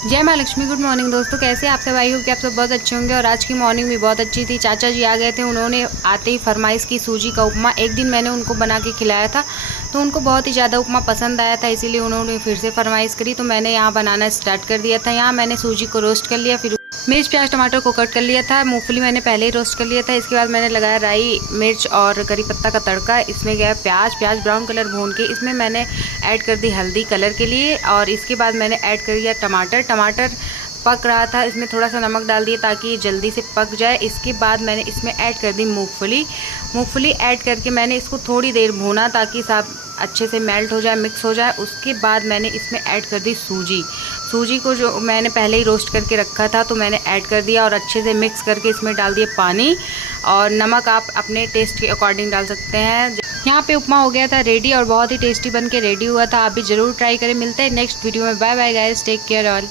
जय माँ Lakshmi. Good morning दोस्तों, कैसे आप सब? आई हो कि आप सब बहुत अच्छे होंगे। और आज की मॉर्निंग भी बहुत अच्छी थी। चाचा जी आ गए थे, उन्होंने आते ही फरमाइश की सूजी का उपमा। एक दिन मैंने उनको बना के खिलाया था तो उनको बहुत ही ज़्यादा उपमा पसंद आया था, इसीलिए उन्होंने फिर से फरमाइश करी। तो मैंने यहाँ बनाना स्टार्ट कर दिया था। यहाँ मैंने सूजी को रोस्ट कर लिया, फिर मिर्च प्याज टमाटर को कट कर लिया था। मूंगफली मैंने पहले ही रोस्ट कर लिया था। इसके बाद मैंने लगाया राई मिर्च और करी पत्ता का तड़का। इसमें गया प्याज ब्राउन कलर भून के इसमें मैंने ऐड कर दी हल्दी कलर के लिए। और इसके बाद मैंने ऐड कर दिया टमाटर पक रहा था, इसमें थोड़ा सा नमक डाल दिया ताकि ये जल्दी से पक जाए। इसके बाद मैंने इसमें ऐड कर दी मूंगफली ऐड करके मैंने इसको थोड़ी देर भूना ताकि सब अच्छे से मेल्ट हो जाए, मिक्स हो जाए। उसके बाद मैंने इसमें ऐड कर दी सूजी को जो मैंने पहले ही रोस्ट करके रखा था तो मैंने ऐड कर दिया और अच्छे से मिक्स करके इसमें डाल दिया पानी। और नमक आप अपने टेस्ट के अकॉर्डिंग डाल सकते हैं। यहाँ पे उपमा हो गया था रेडी और बहुत ही टेस्टी बन के रेडी हुआ था। आप भी ज़रूर ट्राई करें। मिलते हैं नेक्स्ट वीडियो में। Bye bye guys, take care all.